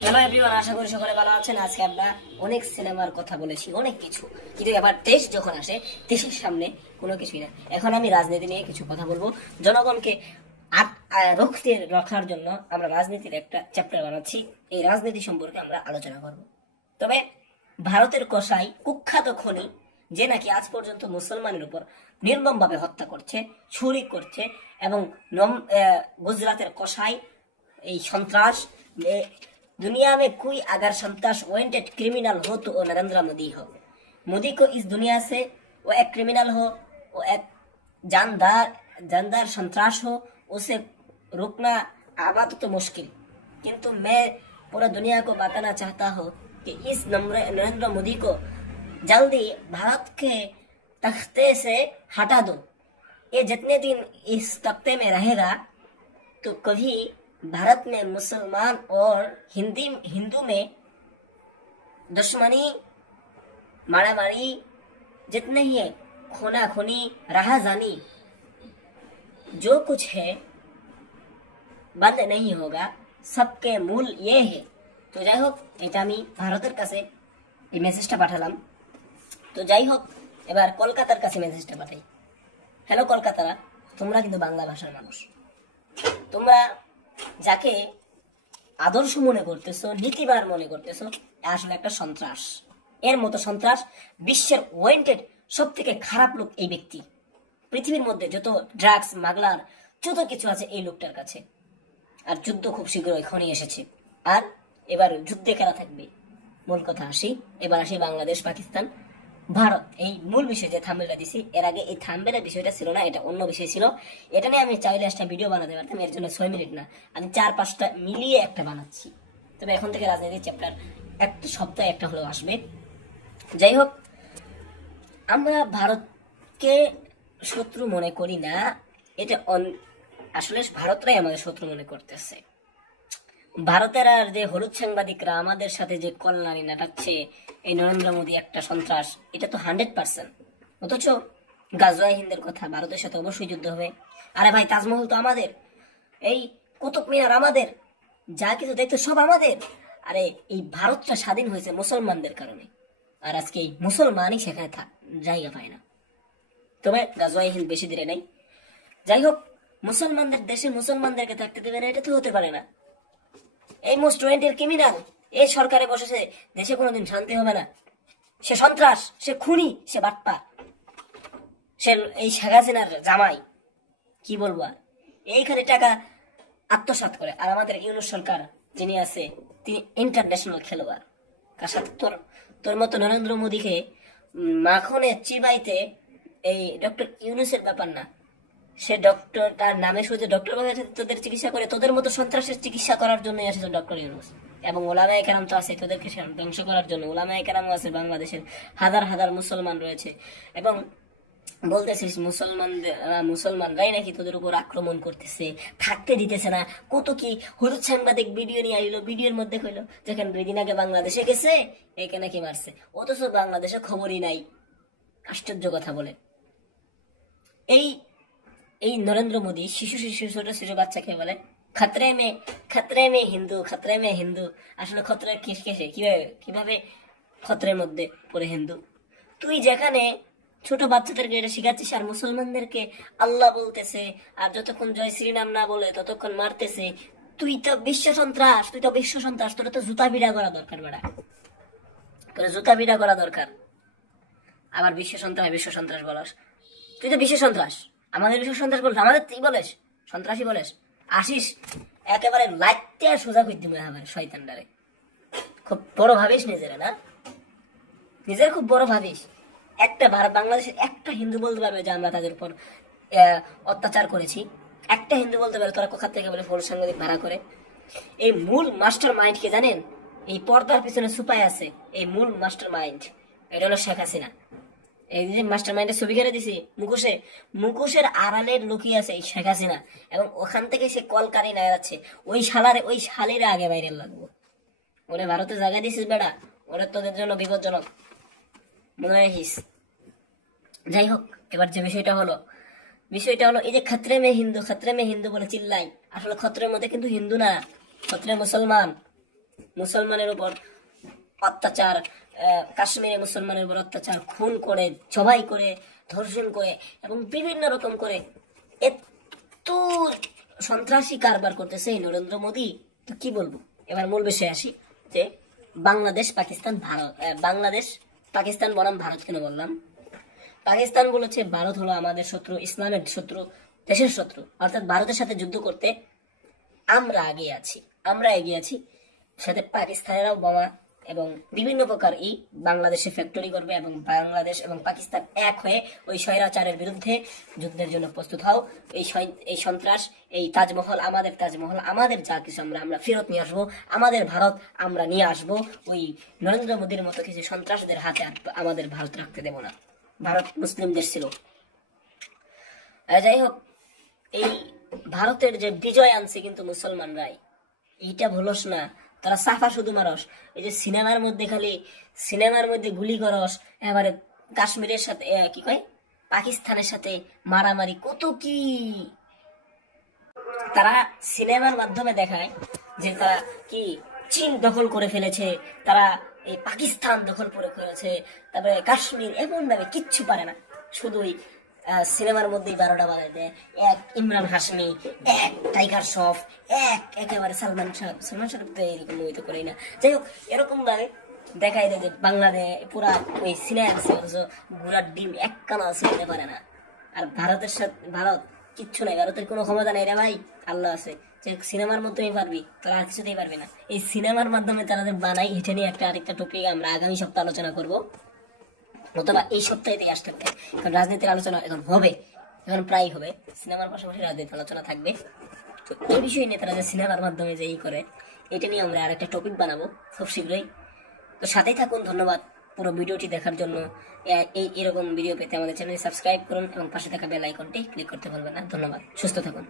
Hello everyone, আশা করি সকলে ভালো আছেন। আজকে আমরা অনেক সিনেমার কথা বলেছি, অনেক কিছু, কিন্তু এবার দেশ যখন আসে, দেশের সামনে কোনো কিছুই না। এখন আমি রাজনীতি নিয়ে কিছু কথা বলবো। জনগণকে রাখার জন্য আমরা রাজনীতির একটা চ্যাপ্টার বানাচ্ছি। এই রাজনীতি সম্পর্কে আমরা আলোচনা করব। তবে ভারতের কসাই, কুখ্যাত খনি, যে নাকি আজ পর্যন্ত মুসলমানের উপর নির্মমভাবে হত্যা করছে, ছুরি করছে, এবং গুজরাতের কসাই এই সন্ত্রাস, दुनिया में कोई अगर संतोष वांटेड क्रिमिनल हो तो वो नरेंद्र मोदी हो। मोदी को इस दुनिया से वो एक क्रिमिनल हो, वो एक जानदार संतराश हो, उसे रोकना आबाद तो मुश्किल। किंतु मैं पूरा दुनिया को बताना चाहता हूँ कि इस नरेंद्र मोदी को जल्दी भारत के तख्ते से हटा दो। ये जितने दिन इस तख्ते में रहेगा तो कभी भारत में मुसलमान और हिंदू में दुश्मनी, मारामारी जितने ही है, खोना खोनी, राहाजानी, जो कुछ है बंद नहीं होगा। सबके मूल ये है। तो যাই হোক, এটা আমি ভারতের কাছে এই মেসেজটা পাঠালাম। তো যাই হোক, এবার কলকাতার কাছে মেসেজটা পাঠাই। হ্যালো কলকাতারা, তোমরা কিন্তু বাংলা ভাষার মানুষ। তোমরা যাকে আদর্শ মনে করতেছো, নীতিবার মনে করতেছো, আসলে একটা সন্ত্রাস। এর মতো সন্ত্রাস বিশ্বের ওয়ান্টেড সব থেকে খারাপ লোক এই ব্যক্তি। পৃথিবীর মধ্যে যত ড্রাগস, মাগলার, যত কিছু আছে এই লোকটার কাছে। আর যুদ্ধ খুব শীঘ্রই এখনই এসেছে। আর এবার যুদ্ধে খেলা থাকবে। মূল কথা এবার আসি বাংলাদেশ, পাকিস্তান, ভারত। এই মূল বিষয় যে থাম্বনেলটা দিছি, এর আগে এই থাম্বনেলের বিষয়টা ছিল না, এটা অন্য বিষয় ছিল। এটা নিয়ে আমি চাইলে একটা ভিডিও বানাতে পারতাম, এর জন্য 6 মিনিট না, আমি 4-5টা মিলিয়ে একটা বানাচ্ছি। তবে এখন থেকে রাজনীতির চ্যাপ্টার একটা সপ্তাহে একটা হলেও আসবে। যাই হোক, আমরা ভারতকে শত্রু মনে করি না, এটা আসলে ভারতরাই আমাদের শত্রু মনে করতেছে। ভারতের আর যে হলুদ সাংবাদিকরা আমাদের সাথে যে কল্যাণী নাটাচ্ছে, এই নরেন্দ্র মোদী একটা সন্ত্রাস, এটা তো 100%। অথচ গাজওয়াই হিন্দের কথা, ভারতের সাথে অবশ্যই যুদ্ধ হবে। আরে ভাই, তাজমহল তো আমাদের, এই কুতুব মিনার আমাদের, যা কিছু দেখতে সব আমাদের। আরে এই ভারতটা স্বাধীন হয়েছে মুসলমানদের কারণে, আর আজকে এই মুসলমানই সেখানে জায়গা পায় না। তবে গাজওয়াই হিন্দ বেশি দূরে নেই। যাই হোক, মুসলমানদের দেশে মুসলমানদেরকে থাকতে দেবে না, এটা তো হতে পারে না। এই মোস্ট ওয়ান্টেড ক্রিমিনাল এই সরকারে বসেছে, দেশে কোনোদিন শান্তি হবে না। সে সন্ত্রাস, সে খুনি, সে বাটপা, সে এই শেখ হাসিনার জামাই। কি বলবো আর, এইখানে টাকা আত্মসাৎ করে। আর আমাদের ইউনুস সরকার যিনি আছে, তিনি ইন্টারন্যাশনাল খেলোয়াড়। তার সাথে তোর মতো নরেন্দ্র মোদীকে মাখনে চিবাইতে এই ডক্টর ইউনুসের ব্যাপার না। সে ডক্টর, তার নামে শুধু ডক্টর ভাবে তোদের চিকিৎসা করে, তোদের মতো সন্ত্রাসের চিকিৎসা করার জন্য এসেছে ডক্টর ইউনুস। এবং ওলামায়ে কেরাম তো আছে তোদেরকে ধ্বংস করার জন্য। ওলামায়ে কেরামও আছে, বাংলাদেশের হাজার হাজার মুসলমান রয়েছে। এবং বলতেছিস মুসলমানরাই নাকি তোদের উপর আক্রমণ করতেছে, থাকতে দিতেছে না। কত কি হলুদ সাংবাদিক ভিডিও নিয়ে আইলো, ভিডিওর মধ্যে কইলো যেখানে 2 দিন আগে বাংলাদেশে গেছে, একে নাকি মারছে, অথচ বাংলাদেশে খবরই নাই। আশ্চর্য কথা বলে। এই নরেন্দ্র মোদী ছোট শিশু বাচ্চাকে বলে খতরে মে হিন্দু। আসলে খতরে কিসে, কিভাবে খতরের মধ্যে পড়ে হিন্দু? তুই যেখানে ছোট বাচ্চাদেরকে এটা শিখাচ্ছিস, আর মুসলমানদেরকে আল্লাহ বলতেছে, আর যতক্ষণ জয় শ্রীরাম না বলে ততক্ষণ মারতেছে। তুই তো বিশ্ব সন্ত্রাস। তোরা তো জুতা বিড়া করা দরকার বেড়া, তোরা জুতা বিড়া করা দরকার। আবার বিশ্ব সন্ত্রাস বলাস। তুই তো বিশ্ব সন্ত্রাস, আমাদের বিশ্ব সন্ত্রাস বলিস, আমাদের তুই বলিস সন্ত্রাসী বলিস। আসিস একেবারে লাইতে আর সোজা করে দিব আমার শয়তানটারে। খুব বড় ভাবিস নিজের, না নিজের খুব বড় ভাবিস। একটা বাংলাদেশের একটা হিন্দু বলতে পারবে যে আমরা তাদের উপর অত্যাচার করেছি? একটা হিন্দু বলতে পারে তোরা কোথা থেকে বলে ফোন সাংবাদিক ভাড়া করে? এই মূল মাস্টার মাইন্ড কে জানেন? এই পর্দার পিছনে ছুপায় আছে এই মূল মাস্টার মাইন্ড, এটা হলো শেখ হাসিনা। এই যে মাস্টার মাইন্ডের ছবি কেটে দিছি মুখোশের আড়ালের লুকিয়ে আছে এই শেখ হাসিনা। এবং ওখান থেকে সে কলকারি না যাচ্ছে, ওই শালিরে আগে বাইরে লাগবো। ওরে ভারতে জায়গা দিছিস বেড়া, ওরে তোদের জন্য বিপজ্জনক, মনে রাখিস। যাই হোক, এবার যে বিষয়টা হলো এই যে খতরে মে হিন্দু বলে চিল্লাই, আসলে খতরের মধ্যে কিন্তু হিন্দু না, খতরে মুসলমান। মুসলমানের উপর অত্যাচার, কাশ্মীরে মুসলমানের উপর অত্যাচার, খুন করে, জবাই করে, ধর্ষণ করে এবং বিভিন্ন রকম করে এত সন্ত্রাসী কারবার করতেছে এই নরেন্দ্র মোদী। তো কি বলবো, এবার মূল বিষয়ে আসি যে বাংলাদেশ পাকিস্তান ভারত, বাংলাদেশ পাকিস্তান বনাম ভারত কেন বললাম। পাকিস্তান বলেছে ভারত হলো আমাদের শত্রু, ইসলামের শত্রু, দেশের শত্রু, অর্থাৎ ভারতের সাথে যুদ্ধ করতে আমরা এগিয়ে আছি। সাথে পাকিস্তানেরাও বোমা এবং বিভিন্ন প্রকার বাংলাদেশে ফ্যাক্টরি করবে এবং বাংলাদেশ এবং পাকিস্তান এক হয়ে ওই স্বৈরাচারের বিরুদ্ধে যুদ্ধের জন্য প্রস্তুত হও। এই সন্ত্রাস, এই তাজমহল, আমাদের যা কিছু আমরা ফেরত নিয়ে আসবো, আমাদের ভারত আমরা নিয়ে আসবো। ওই নরেন্দ্র মোদীর মতো কিছু সন্ত্রাসদের হাতে আমাদের ভারত রাখতে দেব না। ভারত মুসলিম দেশ ছিল। যাই হোক, এই ভারতের যে বিজয় আনছে কিন্তু মুসলমানরাই, এইটা ভুলস না। তারা সাফা শুধু মারস, এই যে সিনেমার মধ্যে গুলি করস, এবারে কাশ্মীরের সাথে কি কয় পাকিস্তানের সাথে মারামারি, কত কি তারা সিনেমার মাধ্যমে দেখায় যে তারা কি চীন দখল করে ফেলেছে, তারা এই পাকিস্তান দখল করে ফেলেছে, তারপরে কাশ্মীর, এমন ভাবে কিচ্ছু পারে না, শুধুই সিনেমার মধ্যেই 12টা বাজায় দেয়। এক ইমরান হাশমি, এক টাইগার শ্রফ, একেবারে সালমান শাহ তো এরকম মুভি তো করেই না। যাই হোক, এরকম ভাবে দেখাই দেয় যে বাংলাদেশ পুরা ওই সিনেমা আছে, অথচ ঘোড়ার ডিম এক কানা ছিঁড়তে পারে না। আর ভারতের সাথে ভারত কিচ্ছু নাই, ভারতের কোনো ক্ষমতা নেই রে ভাই, আল্লাহ আছে। যে সিনেমার মধ্যেই পারবি, তোরা আর কিছুতেই পারবি না। এই সিনেমার মাধ্যমে তারা যে বানাই, এটা নিয়ে আরেকটা টপিক আমরা আগামী সপ্তাহে আলোচনা করবো, অথবা এই সপ্তাহেতেই আসতে পারে। কারণ রাজনীতির আলোচনা এখন প্রায় হবে, সিনেমার পাশাপাশি রাজনীতির আলোচনা থাকবে। তো এই বিষয় নিয়ে তারা যে সিনেমার মাধ্যমে যে করে, এটা নিয়ে আমরা আরেকটা টপিক বানাবো খুব শীঘ্রই। তো সাথেই থাকুন, ধন্যবাদ পুরো ভিডিওটি দেখার জন্য। এরকম ভিডিও পেতে আমাদের চ্যানেল সাবস্ক্রাইব করুন এবং পাশে থাকা বেল আইকনটি ক্লিক করতে ভুলবেন না। ধন্যবাদ, সুস্থ থাকুন।